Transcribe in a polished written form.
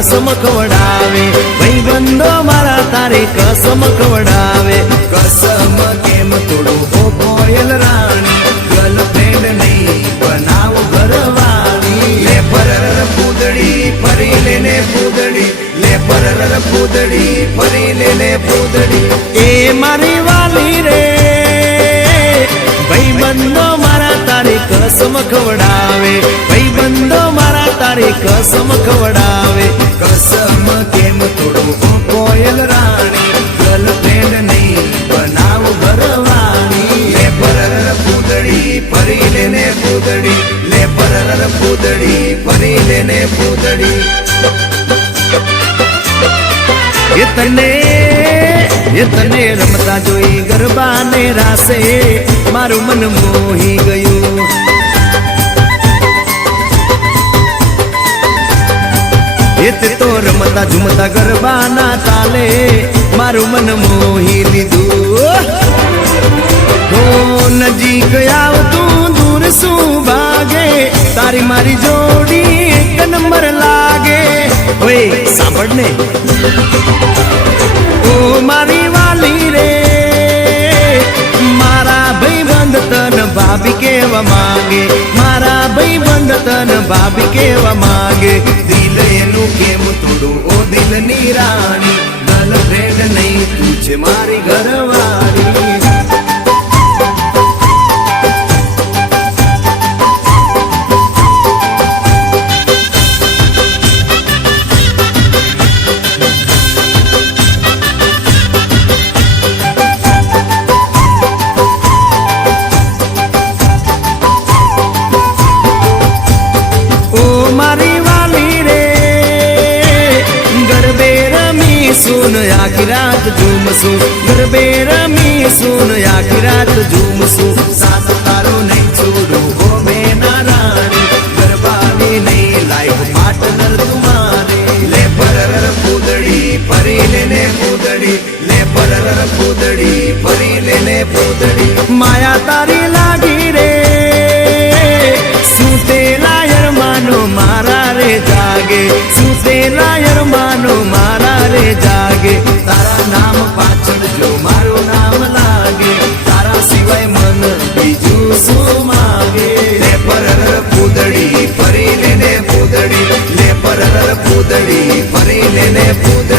कसम खवडावे भाईबंधो मारा तारे कसम खवडावे कसम केम तोड़ो ओ कोयल रानी गर्लफ्रेंड नहीं बनाव घरवाली ले परर पूदड़ी फरी लेने पूदड़ी ले परर पूदड़ी फरी लेने पूदड़ी ए मारी वाली रे भाईबंधो मारा तारे कसम खवडावे भाईबंधो मारा तारे कसम खवडावे कसम केम तोड़ो ओ कोयल रानी गर्लफ्रेंड नहीं बनाव घरवाली ले परर पूदड़ी फरी लेने पूदड़ी ले परर पूदड़ी फरी लेने पूदड़ी ये तने रमता जोई गरबा ने रासे मारू मन मोही गयो ये तो रमता झुमता गरबा ना ताले मारू मन मोही लीधु हो नजीक आव तू दूर सू भागे तारी मारी जोड़ी एक नंबर लागे ओए सांभळने ओ मारी वाली रे मारा भाईबंध तन भाभी केवा मांगे मारा भाईबंध तन भाभी केवा मांगे दिल एनु केम तोड़ो ओ दिल नी रानी गर्लफ्रेंड नहीं तुझे मारी घरवाली सुन आखी रात झूमसू गरबे रमी सुन आखी रात झूमसू साथ तारो नहीं छोड़ो हो बेना रानी गरबानी नहीं लाइफ पार्टनर तुम्हारे ले परर पूदड़ी फरी लेने पूदड़ी ले परर पूदड़ी फरी लेने पूदड़ी माया तारी लागी रे सूते लायर मानो मारा रे जागे सूते लायर मानो मारा रे जागे तारा नाम पाछળ जो मारो नाम लागे तारा सिवाय मन बीजू सो मागे ले परर पूदड़ी फरी लेने पूदड़ी ले परर पूदड़ी फरी लेने पूदड़ी